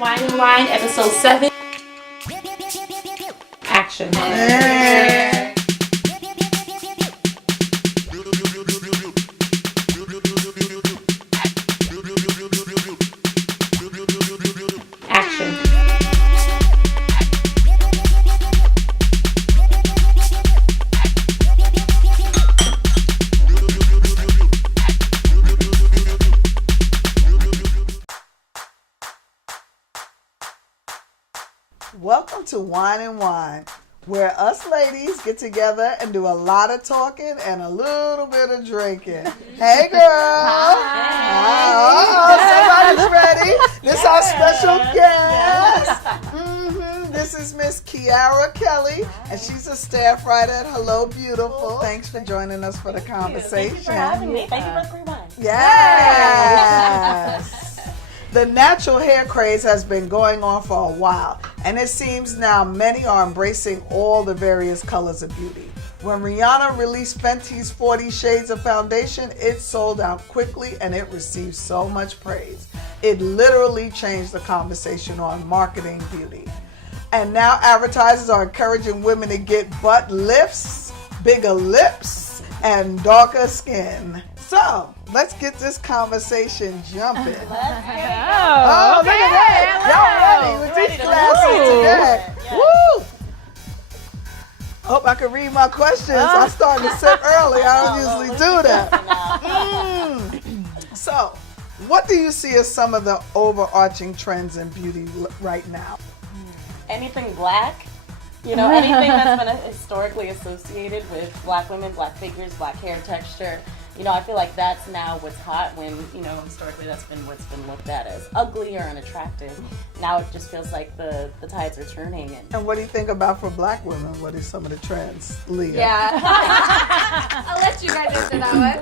Wine Whine, episode 7. Action. Hey. Action. Welcome to Wine Whine, where us ladies get together and do a lot of talking and a little bit of drinking. Hey, girl. Hi. Somebody's ready. This is our special guest. This is Miss Keyaira Kelly, and she's a staff writer at Hello Beautiful. Thanks for joining us for the conversation. Thank you for having me. Thank you for the free wine. Yes. The natural hair craze has been going on for a while, and it seems now many are embracing all the various colors of beauty. When Rihanna released Fenty's 40 Shades of Foundation, it sold out quickly and it received so much praise. It literally changed the conversation on marketing beauty. And now advertisers are encouraging women to get butt lifts, bigger lips, and darker skin. So, let's get this conversation jumping. Let's get it. Oh, look at that. Y'all ready with this classy today. Woo! Hope I can read my questions. I started to sip early. I don't usually do that. So, what do you see as some of the overarching trends in beauty right now? Anything black, anything that's been historically associated with black women, black figures, black hair texture. I feel like that's now what's hot when, historically that's been what's been looked at as ugly or unattractive. Now it just feels like the tides are turning. And what do you think about for black women? What are some of the trends, Leah? Yeah. I'll let you guys answer that one.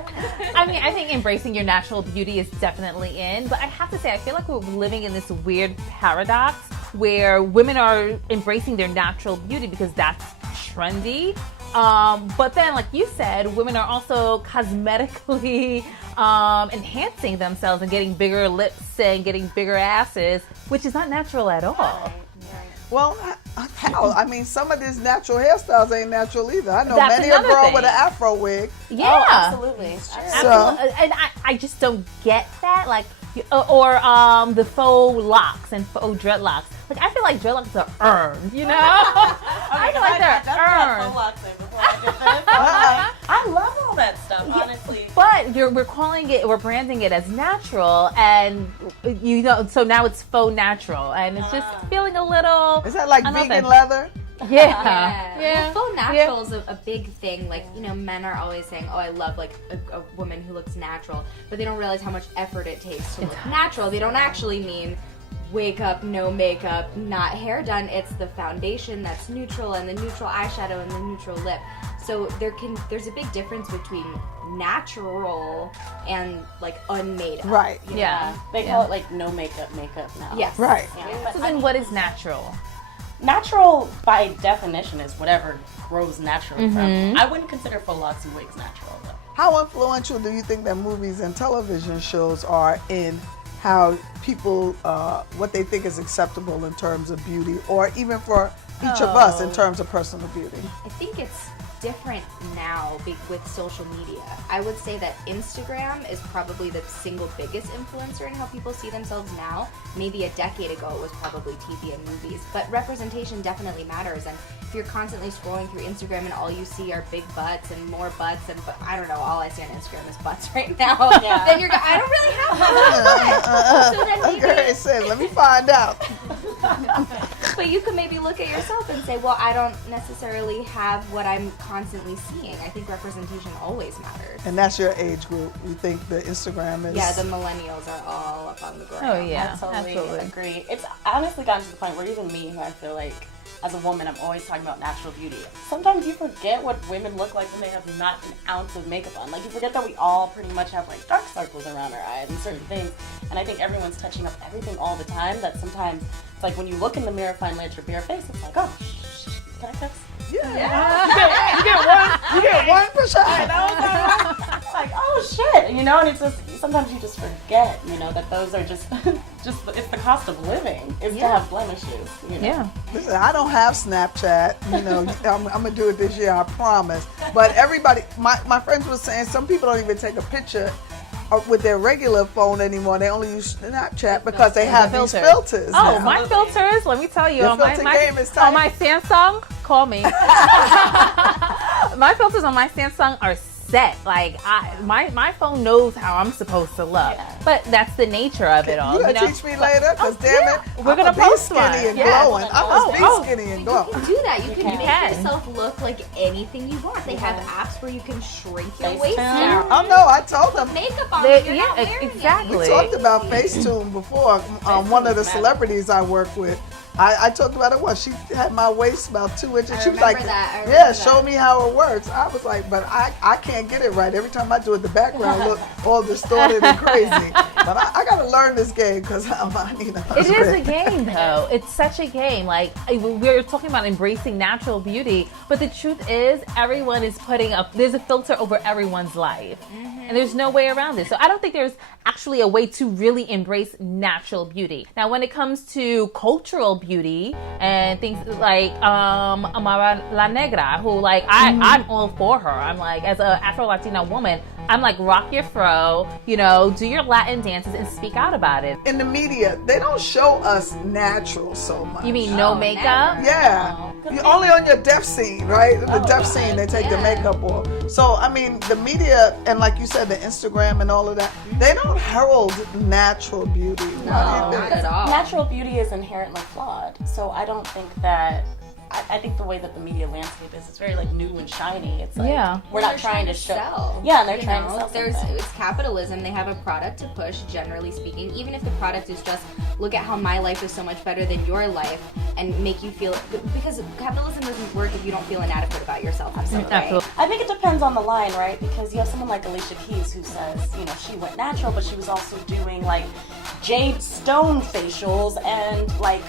I think embracing your natural beauty is definitely in, but I have to say, I feel like we're living in this weird paradox where women are embracing their natural beauty because that's trendy. But then, like you said, women are also cosmetically enhancing themselves and getting bigger lips and getting bigger asses, which is not natural at all. Well, how? I mean, some of these natural hairstyles ain't natural either. I know That's many are another grown thing. with an afro wig. Yeah. Oh, absolutely. So, And I just don't get that. Like, or the faux locks and faux dreadlocks. Like, I feel like dreadlocks are earned, I feel like they're earned. I love all that stuff, honestly. But we're branding it as natural, and so now it's faux natural, and it's just feeling a little. is that like vegan leather? Yeah. Well, faux natural is a big thing. Like, men are always saying, oh, I love like a woman who looks natural, but they don't realize how much effort it takes to look natural. They don't actually mean wake up, no makeup, not hair done. It's the foundation that's neutral and the neutral eyeshadow and the neutral lip. So there's a big difference between natural and like unmade up. Right. Yeah. They call it like no makeup now. Yes. Right. Yeah. So then, what is natural? Natural, by definition, is whatever grows naturally from. I wouldn't consider faux locks and wigs natural, though. How influential do you think that movies and television shows are in how people, what they think is acceptable in terms of beauty, or even for each of us in terms of personal beauty? I think it's different now with social media. I would say that Instagram is probably the single biggest influencer in how people see themselves now. Maybe a decade ago it was probably TV and movies, but representation definitely matters. And if you're constantly scrolling through Instagram and all you see are big butts and more butts and I don't know, all I see on Instagram is butts right now. Then you're I don't really have one. So then maybe, Okay, so let me find out. but you could maybe look at yourself and say, well, I don't necessarily have what I'm constantly seeing. I think representation always matters. And that's your age group. You think the Instagram is... Yeah, the millennials are all up on the ground. Oh yeah, I totally absolutely. agree. It's honestly gotten to the point where even me, who I feel like as a woman, I'm always talking about natural beauty. Sometimes you forget what women look like when they have not an ounce of makeup on. Like, you forget that we all pretty much have like dark circles around our eyes and certain things. And I think everyone's touching up everything all the time. That sometimes it's like when you look in the mirror, finally at your bare face, it's like, oh, can I fix? Yeah. You get 1%. It's like, oh shit, and it's just sometimes you just forget, that those are just it's the cost of living is to have blemishes. You know? Yeah. Listen, I don't have Snapchat. You know, I'm gonna do it this year, I promise. But everybody, my friends were saying some people don't even take a picture with their regular phone anymore. They only use Snapchat because they have these filters. Oh, now. my filters, let me tell you, Your on my filter game is tight. on my Samsung, call me. My filters on my Samsung are set. Like my phone knows how I'm supposed to look. But that's the nature of it all. You gotta know? teach me later, because damn it, We're gonna be post skinny one. and Yeah. glowing. I must be skinny and You glowing. can do that. You can make can. yourself look like anything you want. They have apps where you can shrink your FaceTime. waist down. Oh no, I told them. Makeup on They- when you're yeah, not wearing exactly. We talked about Facetune before. One of the celebrities I work with, I talked about it once. She had my waist about 2 inches. She was like, remember that. I "Yeah, remember show that. me how it works." I was like, "But I can't get it right. Every time I do it, the background look all distorted and crazy." But I got to learn this game because I need a It is a husband. game, though. It's such a game. Like, we're talking about embracing natural beauty, but the truth is, everyone is there's a filter over everyone's life. And there's no way around it. So I don't think there's actually a way to really embrace natural beauty. Now, when it comes to cultural beauty and things like Amara La Negra, who, like, I'm all for her. I'm like, as a Afro-Latina woman, I'm like, rock your fro, you know, do your Latin dances and speak out about it. In the media, they don't show us natural so much. You mean no makeup? Yeah. You're only on your death scene, right? The death scene, they take the makeup off. So, I mean, the media, and like you said, the Instagram and all of that, they don't herald natural beauty. Why do you Not think? at all. Natural beauty is inherently flawed. So I don't think that. I think the way that the media landscape is, it's very like new and shiny. It's like we're not They're trying to show. sell. Yeah, and they're You trying know, to sell there's something. it's capitalism. They have a product to push, generally speaking. Even if the product is just look at how my life is so much better than your life, and make you feel, because capitalism doesn't work if you don't feel inadequate about yourself. Absolutely. I think it depends on the line, right? Because you have someone like Alicia Keys who says, you know, she went natural, but she was also doing like jade stone facials and like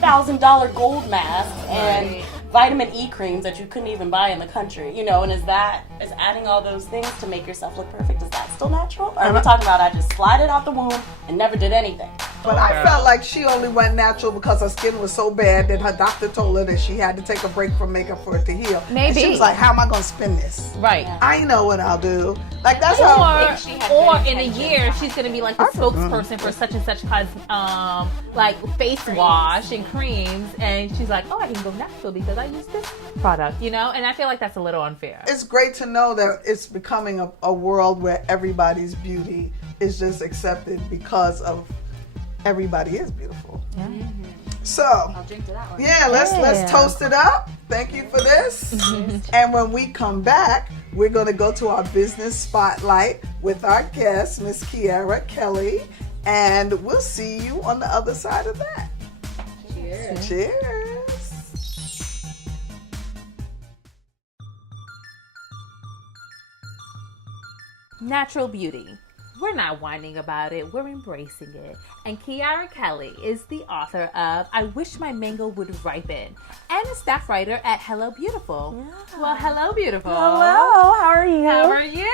$1,000 gold masks and vitamin E creams that you couldn't even buy in the country, you know, and is adding all those things to make yourself look perfect, is that still natural? Or are we talking about I just slid it out the womb and never did anything? But I felt like she only went natural because her skin was so bad that her doctor told her that she had to take a break from makeup for it to heal. Maybe. And she was like, how am I going to spin this? Right. I know what I'll do. Like, that's how... Or in a year, she's going to be like the spokesperson for such and such like face wash and creams. And she's like, oh, I can go natural because I use this product, you know? And I feel like that's a little unfair. It's great to know that it's becoming a world where everybody's beauty is just accepted because of everybody is beautiful. Yeah. So, I'll drink to that one. yeah, let's toast it up. Thank you for this. And when we come back, we're going to go to our business spotlight with our guest, Miss Keyaira Kelly, and we'll see you on the other side of that. Cheers. Cheers. Natural beauty. We're not whining about it, we're embracing it. And Keyaira Kelly is the author of I Wish My Mango Would Ripen and a staff writer at Hello Beautiful. Yeah. Well, hello, beautiful. Hello, how are you? How are you?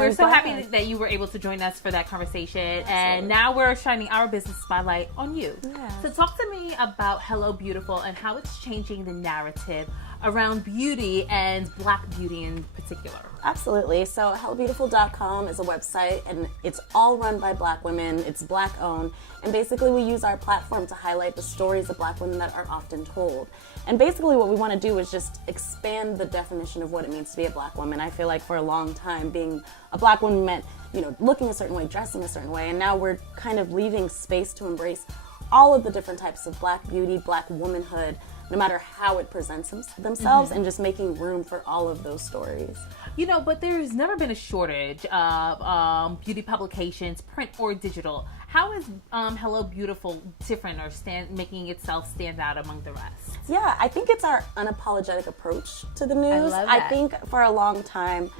We're so glad. happy that you were able to join us for that conversation. And now we're shining our business spotlight on you. Yes. So talk to me about Hello Beautiful and how it's changing the narrative around beauty and Black beauty in particular. Absolutely. So HelloBeautiful.com is a website, and it's all run by Black women. It's Black owned. And basically we use our platform to highlight the stories of Black women that are often told. And basically what we want to do is just expand the definition of what it means to be a Black woman. I feel like for a long time being a Black woman meant, you know, looking a certain way, dressing a certain way. And now we're kind of leaving space to embrace all of the different types of Black beauty, Black womanhood, no matter how it presents themselves, and just making room for all of those stories. You know, but there's never been a shortage of beauty publications, print or digital. How is Hello Beautiful different or making itself stand out among the rest? Yeah, I think it's our unapologetic approach to the news. love I that. think for a long time,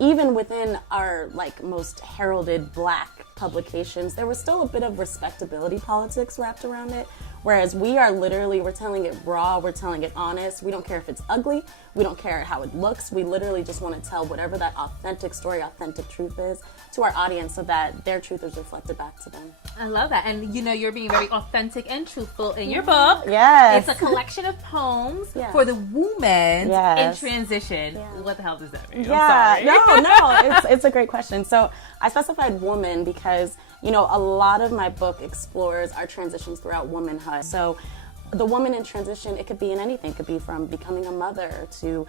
even within our like most heralded Black publications, there was still a bit of respectability politics wrapped around it, Whereas we're telling it raw, we're telling it honest. We don't care if it's ugly. We don't care how it looks. We literally just want to tell whatever that authentic story, authentic truth is to our audience so that their truth is reflected back to them. I love that. And you're being very authentic and truthful in your book. Yes. It's a collection of poems Yes. for the woman Yes. in transition. Yeah. What the hell does that mean? Yeah, I'm sorry. no, it's a great question. So I specified woman because, a lot of my book explores our transitions throughout womanhood. So the woman in transition, it could be in anything. It could be from becoming a mother to,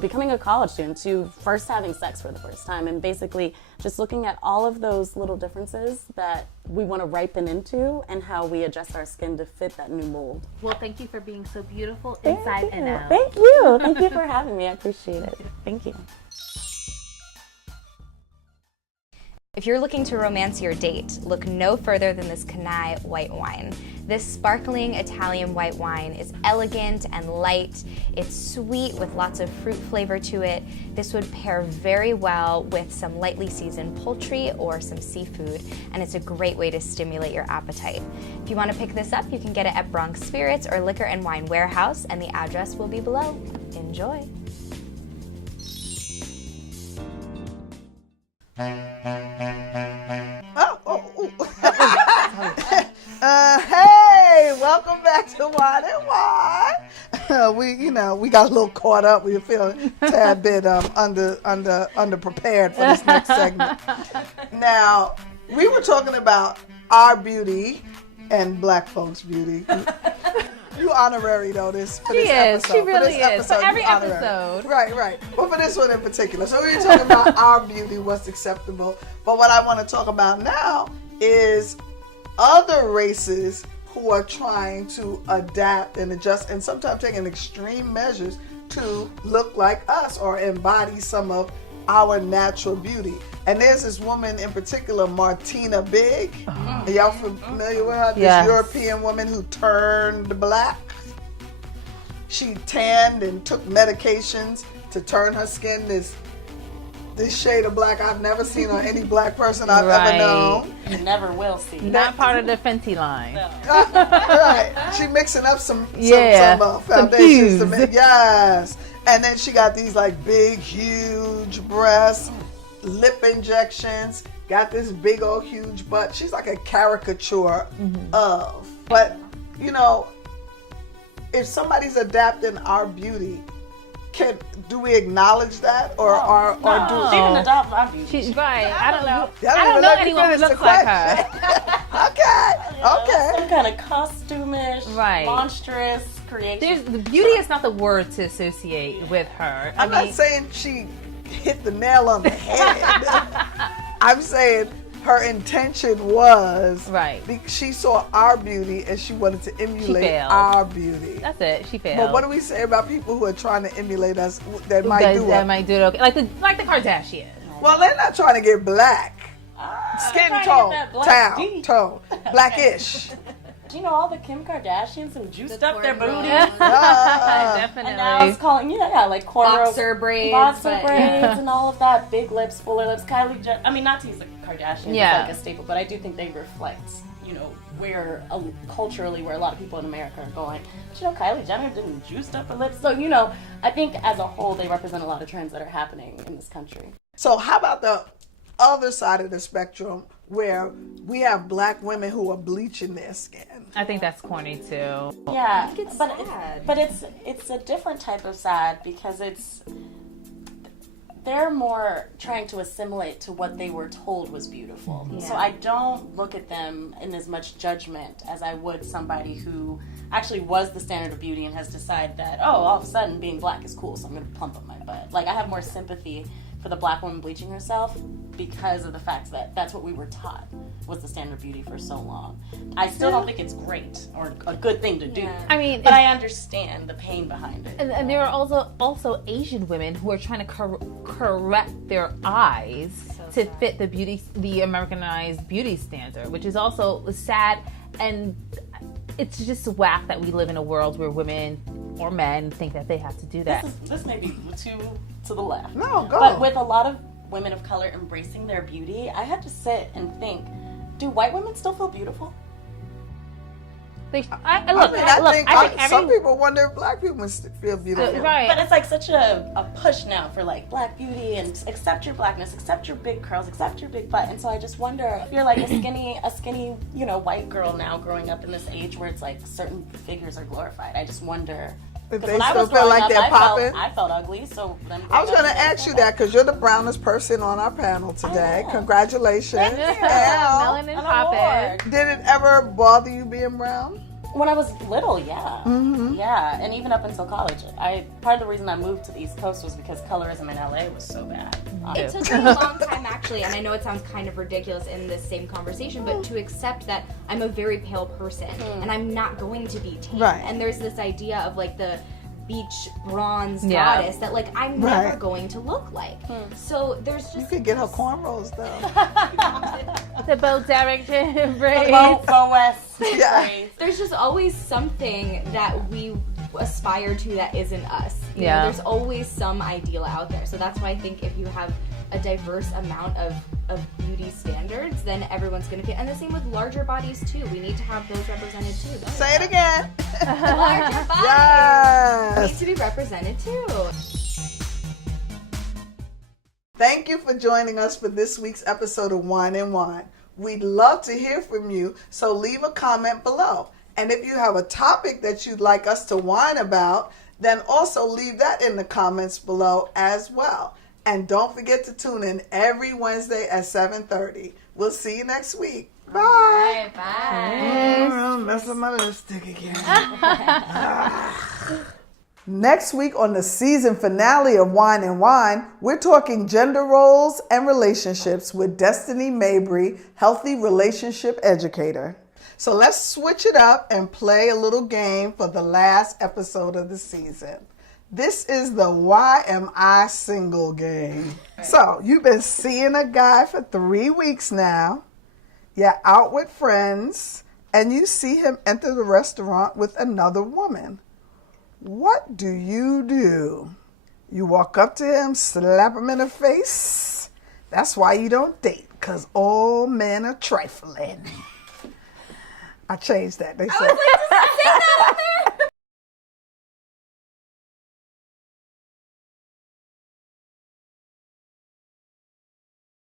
becoming a college student to first having sex for the first time, and basically just looking at all of those little differences that we want to ripen into and how we adjust our skin to fit that new mold. Well, thank you for being so beautiful inside and out. Thank you. Thank you for having me. I appreciate it. Thank you. If you're looking to romance your date, look no further than this Kenai white wine. This sparkling Italian white wine is elegant and light. It's sweet with lots of fruit flavor to it. This would pair very well with some lightly seasoned poultry or some seafood, and it's a great way to stimulate your appetite. If you want to pick this up, you can get it at Bronx Spirits or Liquor and Wine Warehouse, and the address will be below. Enjoy. Hey, welcome back to Wine and Wine. We got a little caught up. We were feeling a tad bit under prepared for this next segment. Now, we were talking about our beauty and Black folks' beauty. You honorary though this for this episode. She really for this is. For episode, every you honorary. episode. Right. But for this one in particular. So we were talking about our beauty, what's acceptable. But what I want to talk about now is other races who are trying to adapt and adjust and sometimes taking extreme measures to look like us or embody some of our natural beauty. And there's this woman in particular, Martina Big. Are y'all familiar with her? Yes. This European woman who turned black. She tanned and took medications to turn her skin this shade of black I've never seen on any black person I've ever known. You never will see. Not part of the Fenty line. Right. She mixing up some foundations hues. to make. Yes. And then she got these like big, huge breasts, lip injections, got this big old huge butt. She's like a caricature of. But, if somebody's adapting our beauty, do we acknowledge that or No, she didn't adopt my beauty. She's right. I don't know. Y'all I don't even know let me anyone who finish the looks like her. Okay. Some kind of costumish, Right. monstrous creation. The beauty is not the word to associate with her. I'm not saying she hit the nail on the head. I'm saying her intention was she saw our beauty and she wanted to emulate our beauty. That's it. She failed. But what do we say about people who are trying to emulate us that might do it okay. Like the Kardashians. Well, they're not trying to get black. Skin tone, tone, blackish. Do you know all the Kim Kardashians who juiced up their booty? Definitely. And now it's calling, like cornrows. Boxer braids and all of that. Big lips, fuller lips. Kylie Jenner. I mean, not to use the Kardashians as like a staple, but I do think they reflect, where culturally where a lot of people in America are going. But Kylie Jenner didn't juice up her lips. So, I think as a whole they represent a lot of trends that are happening in this country. So how about the other side of the spectrum where we have black women who are bleaching their skin? I think that's corny too. Yeah, it's but sad. But it's a different type of sad because they're more trying to assimilate to what they were told was beautiful. Yeah. So I don't look at them in as much judgment as I would somebody who actually was the standard of beauty and has decided that, all of a sudden being black is cool, so I'm going to plump up my butt. Like, I have more sympathy for the black woman bleaching herself because of the fact that that's what we were taught was the standard of beauty for so long. I still don't think it's great or a good thing to do. Yeah. I mean, but I understand the pain behind it. And there are also Asian women who are trying to correct their eyes to fit the Americanized beauty standard, which is also sad. And it's just whack that we live in a world where women or men think that they have to do that. This may be too to the left. No, go. But with a lot of women of color embracing their beauty, I had to sit and think, do white women still feel beautiful? I think some people wonder if black people feel beautiful. Right. But it's like such a push now for like black beauty and accept your blackness, accept your big curls, accept your big butt. And so I just wonder if you're like a skinny, white girl now growing up in this age where it's like certain figures are glorified. I just wonder. If they still feel like they're popping. I felt ugly, so then I was going to ask you that because you're the brownest person on our panel today. Congratulations. Melanin popping. Did it ever bother you being brown? When I was little, yeah. Mm-hmm. Yeah, and even up until college. Part of the reason I moved to the East Coast was because colorism in LA was so bad. It took me a long time, actually, and I know it sounds kind of ridiculous in this same conversation, but to accept that I'm a very pale person, and I'm not going to be tan. Right. And there's this idea of, like, the beach bronze goddess that, like, I'm never going to look like. So there's just... You could get her cornrows, though. The Bo Derek braids. Bo West braids. There's just always something that we aspire to that isn't us. You know, there's always some ideal out there. So that's why I think if you have a diverse amount of beauty standards, then everyone's going to fit. And the same with larger bodies, too. We need to have those represented, too. Say it again. Larger bodies Yes. need to be represented, too. Thank you for joining us for this week's episode of Wine Whine. We'd love to hear from you, so leave a comment below. And if you have a topic that you'd like us to whine about, then also leave that in the comments below as well. And don't forget to tune in every Wednesday at 7:30. We'll see you next week. Bye. Bye. Oh, mess with my lipstick again. Next week on the season finale of Wine Whine, we're talking gender roles and relationships with Destiny Mabry, healthy relationship educator. So let's switch it up and play a little game for the last episode of the season. This is the Why Am I Single game. So you've been seeing a guy for 3 weeks now. You're out with friends and you see him enter the restaurant with another woman. What do? You walk up to him, slap him in the face. That's why you don't date, because all men are trifling. I changed that. They said.